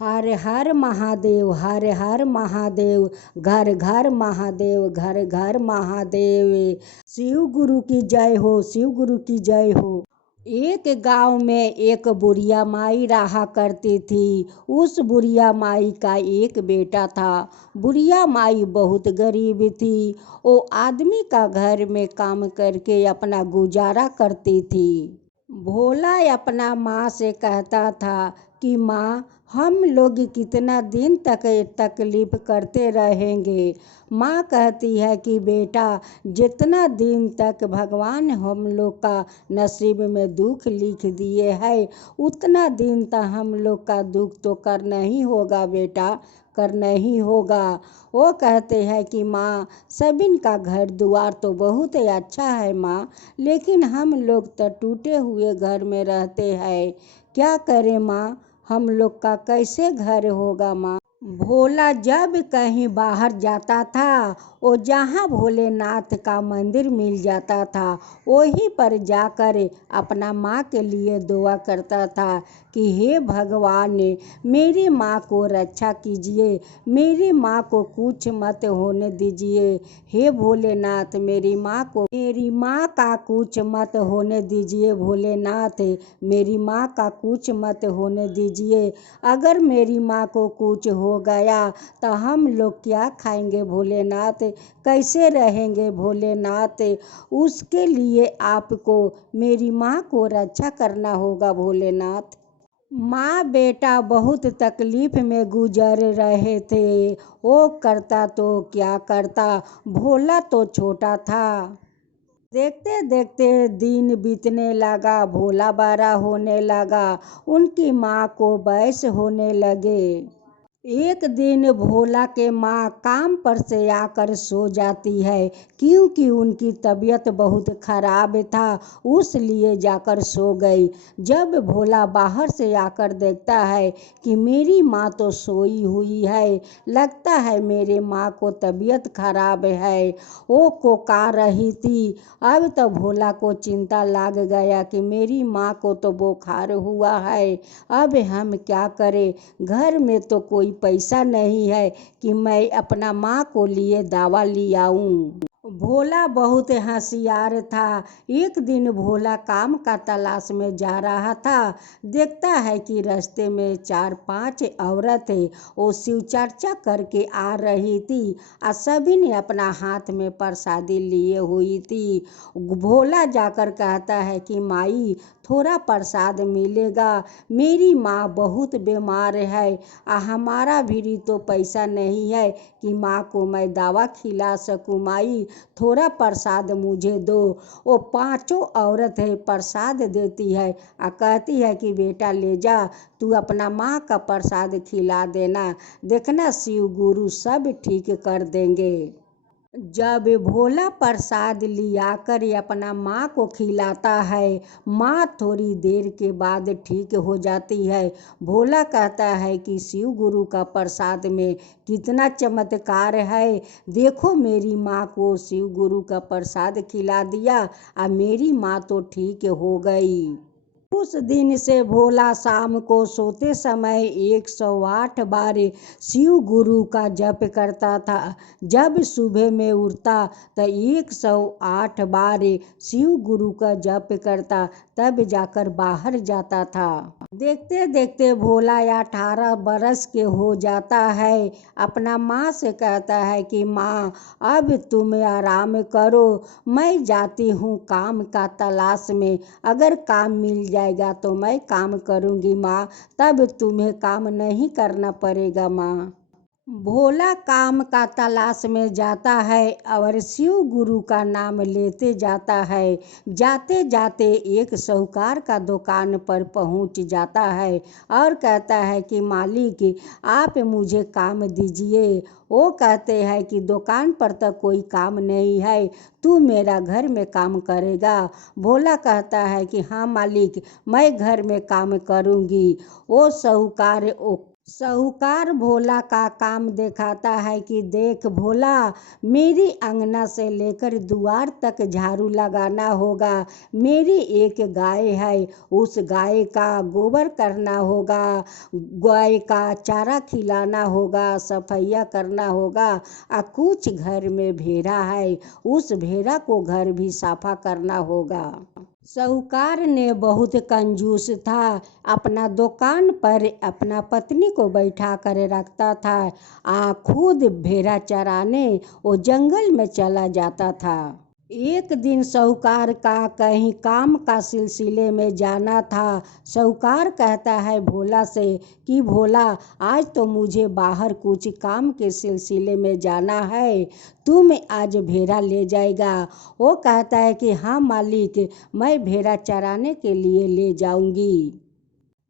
हर हर महादेव, हर हर महादेव, घर घर महादेव, घर घर महादेव। शिव गुरु की जय हो, शिव गुरु की जय हो। एक गांव में एक बुढ़िया माई रहा करती थी। उस बुढ़िया माई का एक बेटा था। बुढ़िया माई बहुत गरीब थी। वो आदमी का घर में काम करके अपना गुजारा करती थी। भोला अपना माँ से कहता था कि माँ, हम लोग कितना दिन तक तकलीफ करते रहेंगे। माँ कहती है कि बेटा, जितना दिन तक भगवान हम लोग का नसीब में दुख लिख दिए है, उतना दिन तक हम लोग का दुख तो करना ही होगा बेटा, करना ही होगा। वो कहते हैं कि माँ, सबिन का घर द्वार तो बहुत अच्छा है माँ, लेकिन हम लोग तो टूटे हुए घर में रहते हैं। क्या करें माँ, हम लोग का कैसे घर होगा माँ। भोला जब कहीं बाहर जाता था, वो जहाँ भोलेनाथ का मंदिर मिल जाता था, वहीं पर जाकर अपना माँ के लिए दुआ करता था कि हे भगवान, मेरी माँ को रक्षा कीजिए, मेरी माँ को कुछ मत होने दीजिए। हे भोलेनाथ, मेरी माँ का कुछ मत होने दीजिए। भोलेनाथ, मेरी माँ का कुछ मत होने दीजिए। अगर मेरी माँ को कुछ हो गया तो हम लोग क्या खाएंगे भोलेनाथ, कैसे रहेंगे भोलेनाथ। उसके लिए आपको मेरी माँ को रक्षा करना होगा भोलेनाथ। माँ बेटा बहुत तकलीफ में गुजर रहे थे। वो करता तो क्या करता, भोला तो छोटा था। देखते देखते दिन बीतने लगा, भोला बड़ा होने लगा, उनकी माँ को वयस होने लगे। एक दिन भोला के माँ काम पर से आकर सो जाती है, क्योंकि उनकी तबीयत बहुत खराब था, उसलिए जाकर सो गई। जब भोला बाहर से आकर देखता है कि मेरी माँ तो सोई हुई है, लगता है मेरे माँ को तबीयत खराब है, वो कोका रही थी। अब तो भोला को चिंता लग गया कि मेरी माँ को तो बुखार हुआ है, अब हम क्या करें। घर में तो कोई पैसा नहीं है कि मैं अपना माँ को लिए दवा ले आऊं। भोला बहुत होशियार था। एक दिन भोला काम का तलाश में जा रहा था। देखता है कि रास्ते में 4-5 औरतें वो शिव चर्चा करके आ रही थी और सभी ने अपना हाथ में प्रसादी लिए हुई थी। भोला जाकर कहता है कि माई, थोड़ा प्रसाद मिलेगा, मेरी माँ बहुत बीमार है और हमारा भी तो पैसा नहीं है कि माँ को मैं दवा खिला सकूँ। माई, थोड़ा प्रसाद मुझे दो। वो 5 औरत है प्रसाद देती है और कहती है कि बेटा ले जा, तू अपना माँ का प्रसाद खिला देना, देखना शिव गुरु सब ठीक कर देंगे। जब भोला प्रसाद लिया कर अपना माँ को खिलाता है, माँ थोड़ी देर के बाद ठीक हो जाती है। भोला कहता है कि शिव गुरु का प्रसाद में कितना चमत्कार है, देखो मेरी माँ को शिव गुरु का प्रसाद खिला दिया और मेरी माँ तो ठीक हो गई। उस दिन से भोला शाम को सोते समय 108 बार शिव गुरु का जप करता था। जब सुबह में उठता तो 108 बार शिव गुरु का जप करता, तब जाकर बाहर जाता था। देखते देखते भोला 18 बरस के हो जाता है। अपना माँ से कहता है कि माँ, अब तुम आराम करो, मैं जाती हूँ काम का तलाश में, अगर काम मिल जाएगा तो मैं काम करूँगी माँ, तब तुम्हें काम नहीं करना पड़ेगा माँ। भोला काम का तलाश में जाता है और शिव गुरु का नाम लेते जाता है। जाते जाते एक साहूकार का दुकान पर पहुंच जाता है और कहता है कि मालिक, आप मुझे काम दीजिए। वो कहते हैं कि दुकान पर तो कोई काम नहीं है, तू मेरा घर में काम करेगा। भोला कहता है कि हाँ मालिक, मैं घर में काम करूँगी। वो साहूकार साहूकार भोला का काम दिखाता है कि देख भोला, मेरी अंगना से लेकर द्वार तक झाड़ू लगाना होगा। मेरी एक गाय है, उस गाय का गोबर करना होगा, गाय का चारा खिलाना होगा, सफाइया करना होगा। और कुछ घर में भेड़ा है, उस भेड़ा को घर भी साफा करना होगा। साहूकार ने बहुत कंजूस था। अपना दुकान पर अपना पत्नी को बैठा कर रखता था, खुद भेड़ा चराने वो जंगल में चला जाता था। एक दिन साहूकार का कहीं काम का सिलसिले में जाना था। साहूकार कहता है भोला से कि भोला, आज तो मुझे बाहर कुछ काम के सिलसिले में जाना है, तुम आज भेड़ा ले जाएगा। वो कहता है कि हाँ मालिक, मैं भेड़ा चराने के लिए ले जाऊंगी।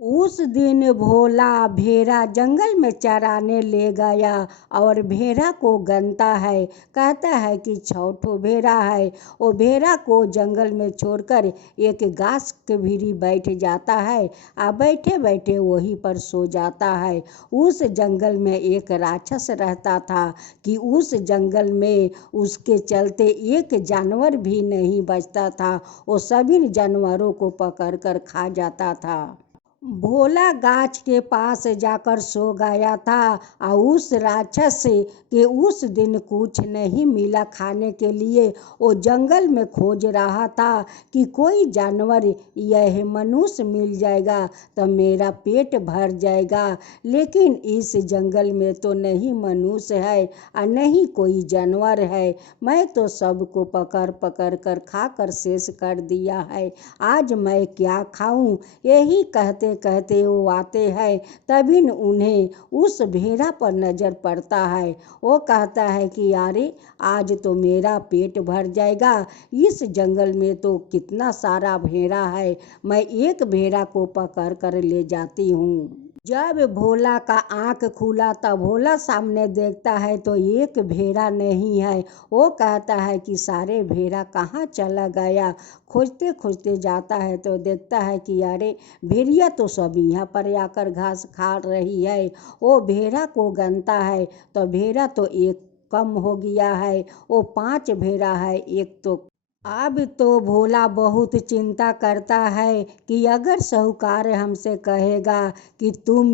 उस दिन भोला भेड़ा जंगल में चराने ले गया और भेड़ा को गनता है। कहता है कि छौठो भेड़ा है। वो भेड़ा को जंगल में छोड़कर एक घास के भीरी बैठ जाता है, बैठे बैठे वहीं पर सो जाता है। उस जंगल में एक राक्षस रहता था कि उस जंगल में उसके चलते एक जानवर भी नहीं बचता था, वो सभी जानवरों को पकड़ कर खा जाता था। भोला गाछ के पास जाकर सो गया था और उस राक्षस के उस दिन कुछ नहीं मिला खाने के लिए। वो जंगल में खोज रहा था कि कोई जानवर यह मनुष्य मिल जाएगा तो मेरा पेट भर जाएगा, लेकिन इस जंगल में तो नहीं मनुष्य है और नहीं कोई जानवर है। मैं तो सबको पकड़ पकड़ कर खा कर शेष कर दिया है, आज मैं क्या खाऊं। यही कहते कहते वो आते हैं, तभी उन्हें उस भेड़ा पर नजर पड़ता है। वो कहता है कि अरे, आज तो मेरा पेट भर जाएगा, इस जंगल में तो कितना सारा भेड़ा है, मैं एक भेड़ा को पकड़ कर ले जाती हूँ। जब भोला का आँख खुला तब भोला सामने देखता है तो एक भेड़ा नहीं है। वो कहता है कि सारे भेड़ा कहाँ चला गया। खोजते खोजते जाता है तो देखता है कि अरे, भेड़िया तो सब यहाँ पर आकर घास खा रही है। वो भेड़ा को गनता है तो भेड़ा तो एक कम हो गया है, वो 5 भेड़ा है, एक तो। अब तो भोला बहुत चिंता करता है कि अगर साहूकार हमसे कहेगा कि तुम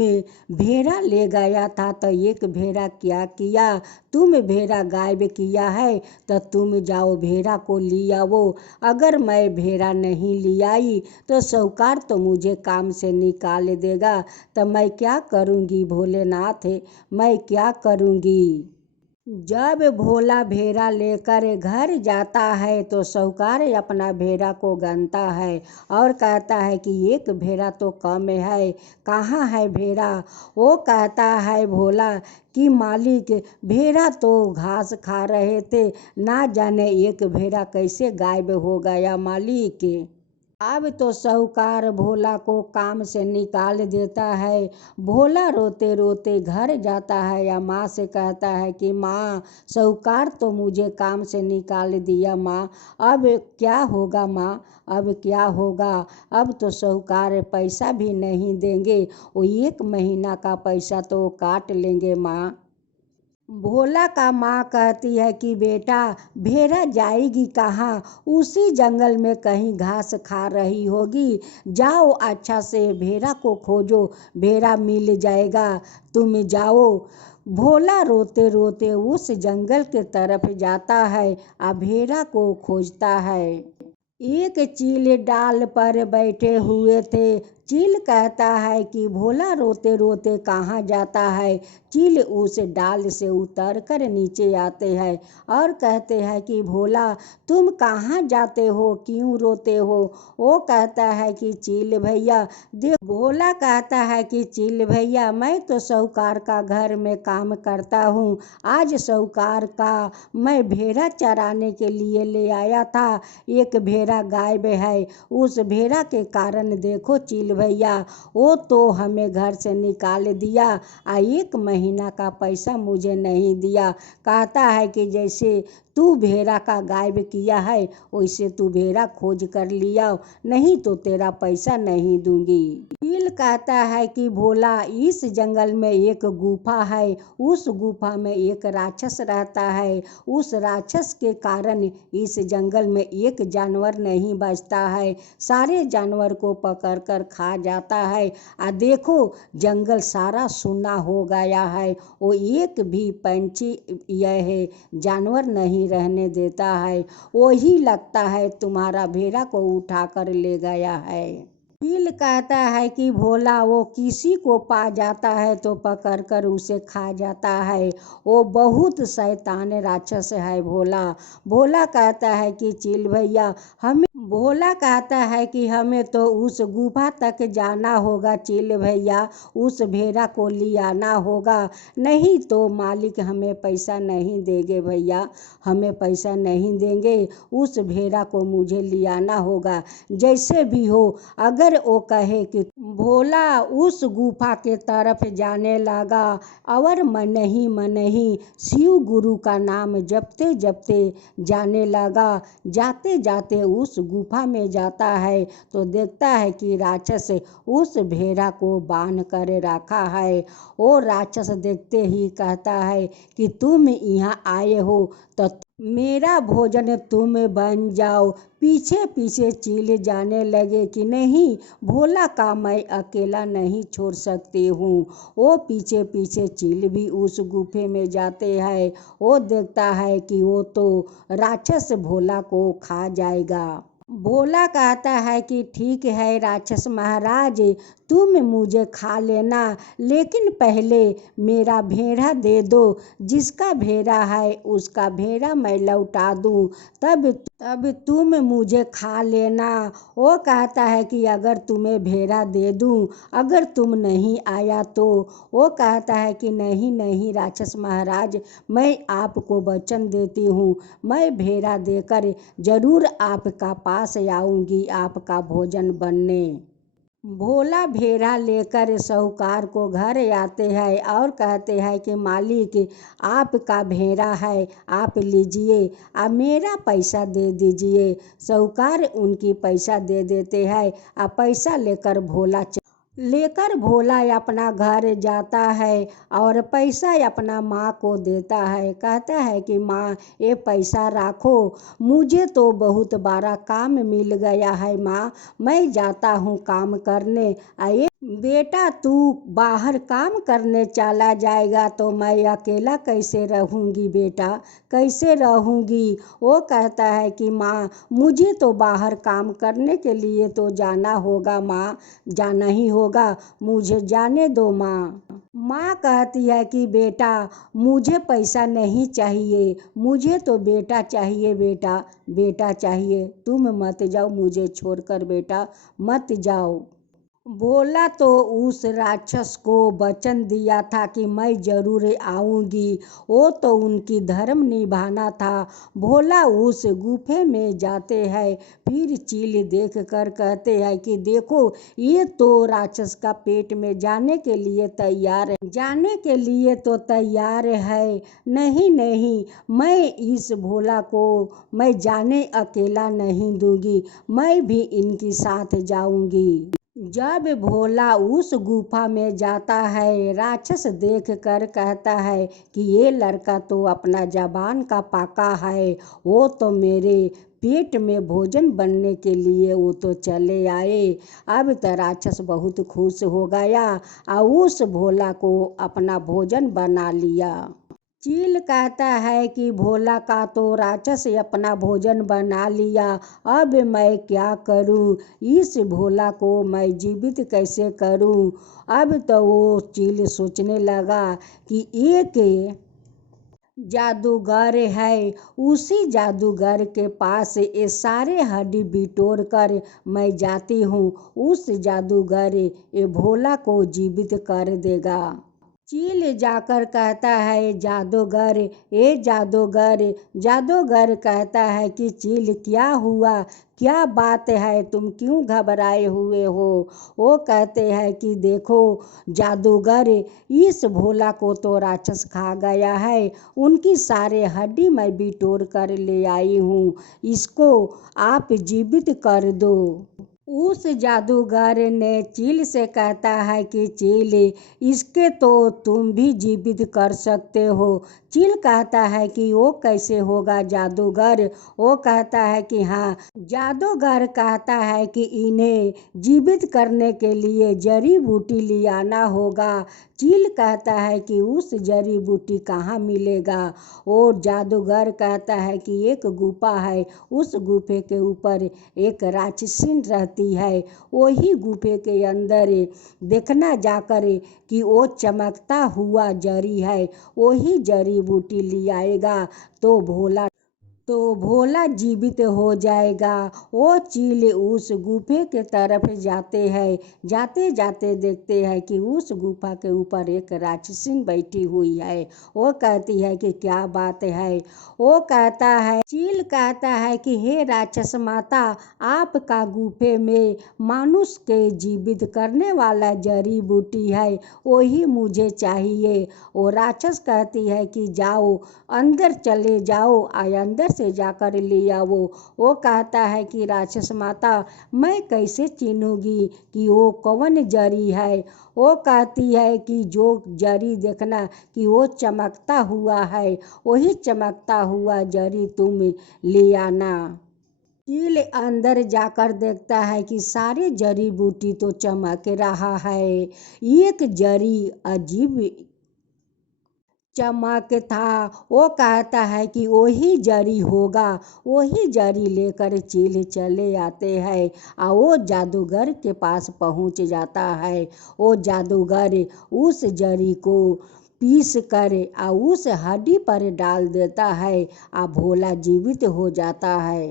भेड़ा ले गया था तो एक भेड़ा क्या किया, तुम भेड़ा गायब किया है तो तुम जाओ भेड़ा को ले आओ। अगर मैं भेड़ा नहीं ले आई तो साहूकार तो मुझे काम से निकाल देगा, तो मैं क्या करूँगी भोलेनाथ, मैं क्या करूँगी। जब भोला भेड़ा लेकर घर जाता है तो साहूकार अपना भेड़ा को गनता है और कहता है कि एक भेड़ा तो कम है, कहाँ है भेड़ा। वो कहता है भोला कि मालिक, भेड़ा तो घास खा रहे थे, ना जाने एक भेड़ा कैसे गायब हो गया मालिक। अब तो साहूकार भोला को काम से निकाल देता है। भोला रोते रोते घर जाता है या माँ से कहता है कि माँ, साहूकार तो मुझे काम से निकाल दिया माँ, अब क्या होगा माँ, अब क्या होगा। अब तो साहूकार पैसा भी नहीं देंगे, वो 1 महीना का पैसा तो काट लेंगे माँ। भोला का माँ कहती है कि बेटा, भेड़ा जाएगी कहाँ, उसी जंगल में कहीं घास खा रही होगी, जाओ अच्छा से भेड़ा को खोजो, भेड़ा मिल जाएगा, तुम जाओ। भोला रोते रोते उस जंगल के तरफ जाता है और भेड़ा को खोजता है। एक चील डाल पर बैठे हुए थे। चील कहता है कि भोला रोते रोते कहाँ जाता है। चील उस डाल से उतर कर नीचे आते हैं और कहते हैं कि भोला, तुम कहाँ जाते हो, क्यों रोते हो। वो कहता है कि चील भैया देख। भोला कहता है कि चील भैया, मैं तो साहूकार का घर में काम करता हूँ, आज साहूकार का मैं भेड़ा चराने के लिए ले आया था, एक भेड़ा गायब है। उस भेड़ा के कारण देखो चील भैया, वो तो हमें घर से निकाल दिया, 1 महीना का पैसा मुझे नहीं दिया। कहता है कि जैसे तू भेड़ा का गायब किया है, वैसे तू भेड़ा खोज कर लिया, नहीं तो तेरा पैसा नहीं दूंगी। चील कहता है कि भोला, इस जंगल में एक गुफा है, उस गुफा में एक राक्षस रहता है। उस राक्षस के कारण इस जंगल में एक जानवर नहीं बचता है, सारे जानवर को पकड़ कर खा जाता है। देखो जंगल सारा सूना हो गया है, वो एक भी पंछी यह जानवर नहीं रहने देता है। वही लगता है तुम्हारा भेड़ा को उठा कर ले गया है। चील कहता है कि भोला, वो किसी को पा जाता है तो पकड़ कर उसे खा जाता है, वो बहुत शैतान राक्षस है भोला। भोला कहता है कि चील भैया हमें तो उस गुफा तक जाना होगा चील भैया, उस भेड़ा को ले आना होगा, नहीं तो मालिक हमें पैसा नहीं देंगे भैया, हमें पैसा नहीं देंगे, उस भेड़ा को मुझे ले आना होगा। जैसे भी हो, अगर वो कहे कि भोला उस गुफा के तरफ जाने लगा और मन ही शिव गुरु का नाम जपते जपते जाने लगा। जाते जाते उस गुफा में जाता है तो देखता है कि राक्षस उस भेड़ा को बांध कर रखा है। वो राक्षस देखते ही कहता है कि तुम यहाँ आए हो तो मेरा भोजन तुम बन जाओ। पीछे पीछे चील जाने लगे कि नहीं, भोला का मैं अकेला नहीं छोड़ सकती हूँ। वो पीछे पीछे चील भी उस गुफे में जाते हैं। वो देखता है कि वो तो राक्षस भोला को खा जाएगा। भोला कहता है कि ठीक है राक्षस महाराज, तुम मुझे खा लेना, लेकिन पहले मेरा भेड़ा दे दो, जिसका भेड़ा है उसका भेड़ा मैं लौटा दूँ, तब तुम मुझे खा लेना। वो कहता है कि अगर तुम्हें भेड़ा दे दूँ, अगर तुम नहीं आया तो। वो कहता है कि नहीं राक्षस महाराज, मैं आपको वचन देती हूँ, मैं भेड़ा देकर जरूर आपका पास आऊँगी आपका भोजन बनने। भोला भेड़ा लेकर साहूकार को घर आते हैं और कहते हैं कि मालिक आपका भेड़ा है, आप लीजिए, आप मेरा पैसा दे दीजिए। साहूकार उनकी पैसा दे देते हैं। पैसा लेकर भोला अपना घर जाता है और पैसा अपना माँ को देता है। कहता है कि माँ, ये पैसा रखो, मुझे तो बहुत बड़ा काम मिल गया है माँ, मैं जाता हूँ काम करने। आए बेटा, तू बाहर काम करने चला जाएगा तो मैं अकेला कैसे रहूँगी बेटा, कैसे रहूँगी। वो कहता है कि माँ, मुझे तो बाहर काम करने के लिए तो जाना होगा माँ, जाना ही होगा, मुझे जाने दो माँ। माँ कहती है कि बेटा, मुझे पैसा नहीं चाहिए, मुझे तो बेटा चाहिए, बेटा चाहिए, तुम मत जाओ मुझे छोड़कर बेटा, मत जाओ। भोला तो उस राक्षस को वचन दिया था कि मैं जरूर आऊँगी, वो तो उनकी धर्म निभाना था। भोला उस गुफे में जाते हैं, फिर चील देख कर कहते हैं कि देखो, ये तो राक्षस का पेट में जाने के लिए तैयार है, नहीं, मैं इस भोला को मैं जाने अकेला नहीं दूंगी, मैं भी इनके साथ जाऊंगी। जब भोला उस गुफा में जाता है, राक्षस देख कर कहता है कि ये लड़का तो अपना जबान का पाका है, वो तो मेरे पेट में भोजन बनने के लिए वो तो चले आए। अब तो राक्षस बहुत खुश हो गया और उस भोला को अपना भोजन बना लिया। चील कहता है कि भोला का तो राक्षस अपना भोजन बना लिया, अब मैं क्या करूं, इस भोला को मैं जीवित कैसे करूं। अब तो वो चील सोचने लगा कि एक जादूगर है, उसी जादूगर के पास ये सारे हड्डी बिटोर कर मैं जाती हूँ, उस जादूगर ये भोला को जीवित कर देगा। चील जाकर कहता है जादूगर, ए जादूगर। जादूगर कहता है कि चील क्या हुआ, क्या बात है, तुम क्यों घबराए हुए हो। वो कहते हैं कि देखो जादूगर, इस भोला को तो राक्षस खा गया है, उनकी सारे हड्डी मैं बिटोर कर ले आई हूँ, इसको आप जीवित कर दो। उस जादूगर ने चील से कहता है कि चील, इसके तो तुम भी जीवित कर सकते हो। चील कहता है कि वो कैसे होगा जादूगर। वो कहता है कि हाँ। जादूगर कहता है कि इन्हें जीवित करने के लिए जड़ी बूटी ले आना होगा। चील कहता है कि उस जड़ी बूटी कहाँ मिलेगा। और जादूगर कहता है कि एक गुफा है, उस गुफे के ऊपर एक राक्षसी रहती है, वही गुफे के अंदर देखना जाकर कि वो चमकता हुआ जड़ी है, वही जड़ी बूटी ले आएगा तो भोला जीवित हो जाएगा। वो चील उस गुफे के तरफ जाते हैं। जाते जाते देखते हैं कि उस गुफा के ऊपर एक राक्षसी बैठी हुई है। वो कहती है कि क्या बात है। वो कहता है, चील कहता है कि हे राक्षस माता, आपका गुफे में मानुष के जीवित करने वाला जड़ी बूटी है, वही मुझे चाहिए। वो राक्षस कहती है कि जाओ अंदर चले जाओ, अंदर से जाकर ले आओ। वो कहता है कि राक्षस माता, मैं कैसे चिन्हूंगी कि वो कौन जड़ी है। वो कहती है कि जो जड़ी देखना कि वो चमकता हुआ है, वही चमकता हुआ जड़ी तुम ले आना। चील अंदर जाकर देखता है कि सारी जड़ी बूटी तो चमक रहा है। एक जड़ी अजीब चमक था। वो कहता है कि वही जड़ी होगा। वही जड़ी लेकर चील चले आते हैं और वो जादूगर के पास पहुंच जाता है। वो जादूगर उस जड़ी को पीस कर और उस हड्डी पर डाल देता है और भोला जीवित हो जाता है।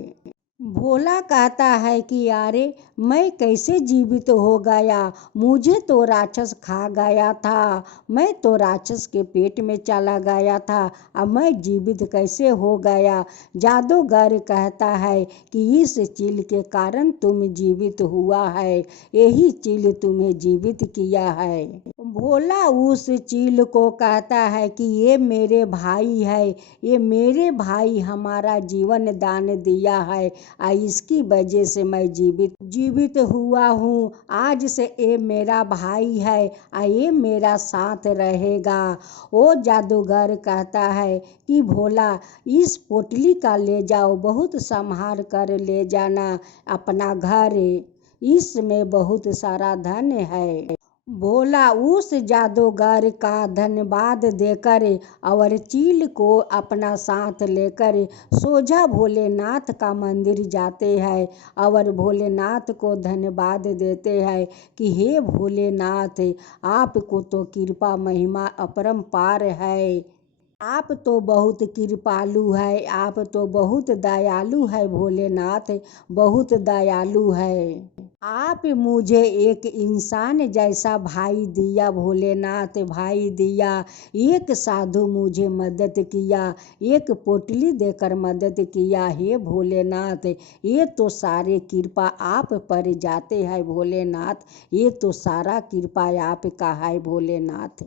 भोला कहता है कि अरे मैं कैसे जीवित हो गया, मुझे तो राक्षस खा गया था, मैं तो राक्षस के पेट में चला गया था, अब मैं जीवित कैसे हो गया। जादूगर कहता है कि इस चील के कारण तुम जीवित हुआ है, यही चील तुम्हें जीवित किया है। भोला उस चील को कहता है कि ये मेरे भाई है, ये मेरे भाई हमारा जीवन दान दिया है, इसकी वजह से मैं जीवित हुआ हूँ। आज से ये मेरा भाई है, ये मेरा साथ रहेगा। वो जादूगर कहता है कि भोला इस पोटली का ले जाओ, बहुत संभाल कर ले जाना अपना घर, इसमें बहुत सारा धन है। भोला उस जादूगर का धन्यवाद देकर और चील को अपना साथ लेकर सोझा भोलेनाथ का मंदिर जाते हैं और भोलेनाथ को धन्यवाद देते हैं कि हे भोलेनाथ, आपको तो कृपा महिमा अपरंपार है, आप तो बहुत कृपालु है, आप तो बहुत दयालु है भोलेनाथ, बहुत दयालु है। आप मुझे एक इंसान जैसा भाई दिया भोलेनाथ, भाई दिया। एक साधु मुझे मदद किया, एक पोटली देकर मदद किया। हे भोलेनाथ, ये तो सारे कृपा आप पर जाते हैं भोलेनाथ, ये तो सारा कृपा आपका है भोलेनाथ।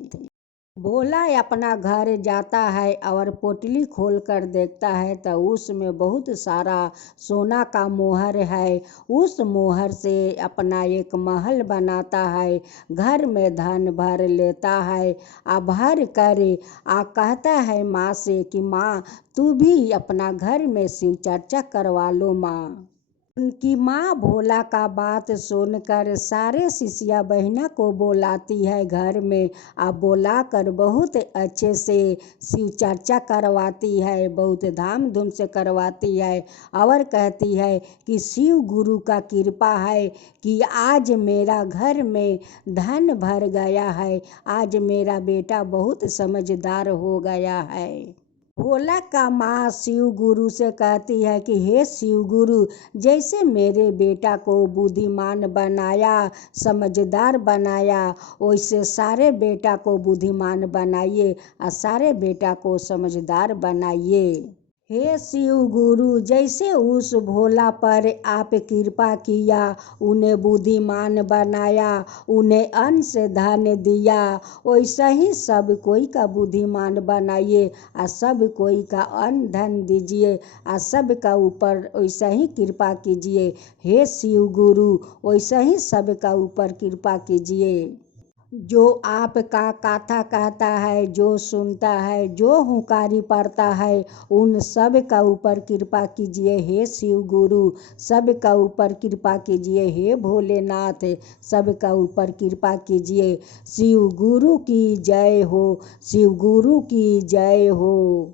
भोला अपना घर जाता है और पोटली खोल कर देखता है तो उसमें बहुत सारा सोना का मोहर है। उस मोहर से अपना एक महल बनाता है, घर में धन भर लेता है। भर कर कहता है माँ से कि माँ, तू भी अपना घर में शिव चर्चा करवा लो माँ। उनकी माँ भोला का बात सुनकर सारे शिष्या बहना को बुलाती है घर में, बुलाकर बहुत अच्छे से शिव चर्चा करवाती है, बहुत धाम-धूम से करवाती है और कहती है कि शिव गुरु का कृपा है कि आज मेरा घर में धन भर गया है, आज मेरा बेटा बहुत समझदार हो गया है। भोला का माँ शिव गुरु से कहती है कि हे शिव गुरु, जैसे मेरे बेटा को बुद्धिमान बनाया, समझदार बनाया, वैसे सारे बेटा को बुद्धिमान बनाइए और सारे बेटा को समझदार बनाइए। हे शिव गुरु, जैसे उस भोला पर आप कृपा किया, उन्हें बुद्धिमान बनाया, उन्हें अन्न से धन दिया, वैसा ही सब कोई का बुद्धिमान बनाइए और सब कोई का अन्न धन दीजिए और सब का ऊपर वैसा ही कृपा कीजिए। हे शिव गुरु, वैसा ही सब का ऊपर कृपा कीजिए। जो आपका कथा कहता है, जो सुनता है, जो हुंकारी पड़ता है, उन सब का ऊपर कृपा कीजिए। हे शिव गुरु, सब का ऊपर कृपा कीजिए। हे भोलेनाथ, सब का ऊपर कृपा कीजिए। शिव गुरु की जय हो, शिव गुरु की जय हो।